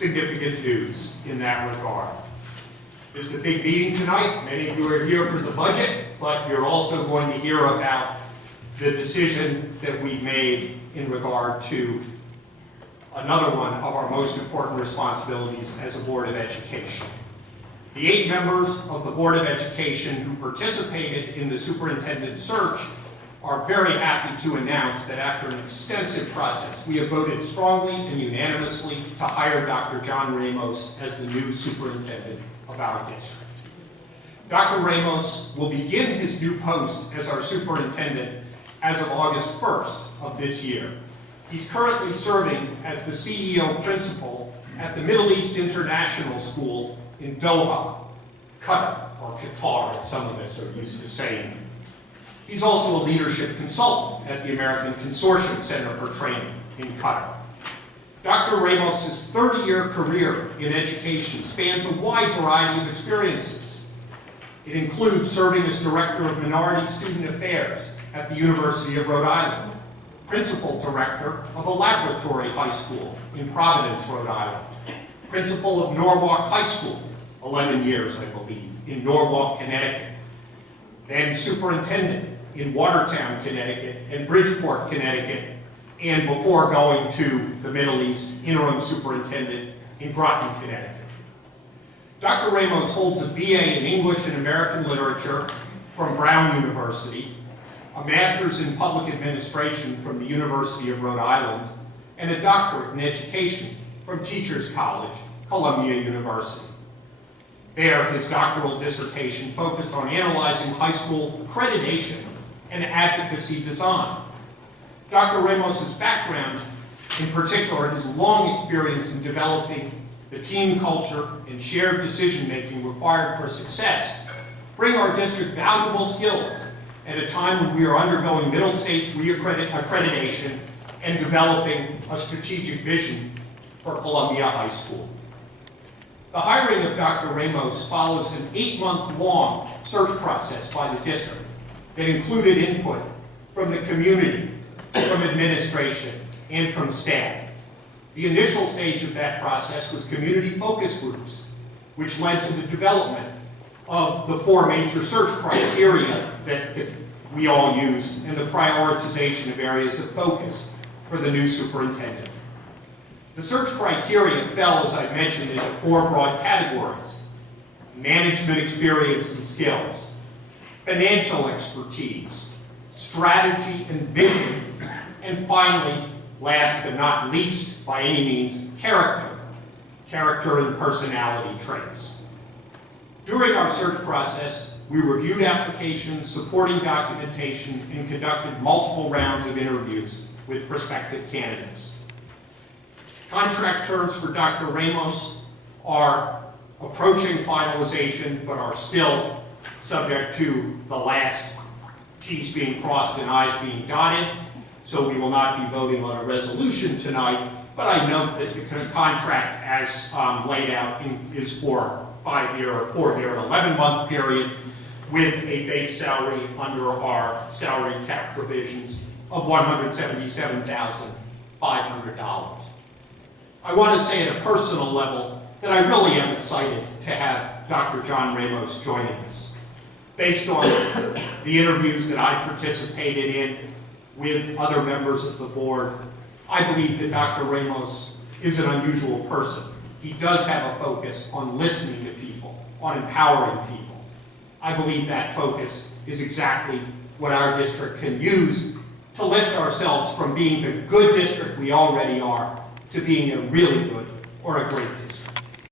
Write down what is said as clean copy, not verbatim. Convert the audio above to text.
significant news in that regard. This is a big meeting tonight. Many of you are here for the budget, but you're also going to hear about the decision that we made in regard to another one of our most important responsibilities as a Board of Education. The 8 members of the Board of Education who participated in the superintendent search are very happy to announce that after an extensive process, we have voted strongly and unanimously to hire Dr. John Ramos as the new superintendent of our district. Dr. Ramos will begin his new post as our superintendent as of August 1st of this year. He's currently serving as the CEO principal at the Middle East International School in Doha, Qatar, or Qatar as some of us are used to saying. He's also a leadership consultant at the American Consortium Center for Training in Qatar. Dr. Ramos's 30-year career in education spans a wide variety of experiences. It includes serving as Director of Minority Student Affairs at the University of Rhode Island, Principal Director of a laboratory high school in Providence, Rhode Island, Principal of Norwalk High School, 11 years, I believe, in Norwalk, Connecticut, then Superintendent in Watertown, Connecticut, and Bridgeport, Connecticut, and before going to the Middle East, Interim Superintendent in Groton, Connecticut. Dr. Ramos holds a BA in English and American Literature from Brown University, a Master's in Public Administration from the University of Rhode Island, and a doctorate in education from Teachers College, Columbia University. There, his doctoral dissertation focused on analyzing high school accreditation and advocacy design. Dr. Ramos's background, in particular his long experience in developing the team culture and shared decision-making required for success, bring our district valuable skills at a time when we are undergoing middle stage accreditation and developing a strategic vision for Columbia High School. The hiring of Dr. Ramos follows an 8-month-long search process by the district that included input from the community, from administration, and from staff. The initial stage of that process was community focus groups, which led to the development of the 4 major search criteria that we all used and the prioritization of areas of focus for the new superintendent. The search criteria fell, as I mentioned, into 4 broad categories: management experience and skills, financial expertise, strategy and vision, and finally, last but not least by any means, character and personality traits. During our search process, we reviewed applications, supporting documentation, and conducted multiple rounds of interviews with prospective candidates. Contract terms for Dr. Ramos are approaching finalization, but are still subject to the last T's being crossed and I's being dotted, so we will not be voting on a resolution tonight, but I note that the contract as laid out is for a 5-year or 4-year, 11-month period with a base salary under our salary cap provisions of $177,500. I want to say at a personal level that I really am excited to have Dr. John Ramos joining us. Based on the interviews that I participated in with other members of the board, I believe that Dr. Ramos is an unusual person. He does have a focus on listening to people, on empowering people. I believe that focus is exactly what our district can use to lift ourselves from being the good district we already are to being a really good or a great district.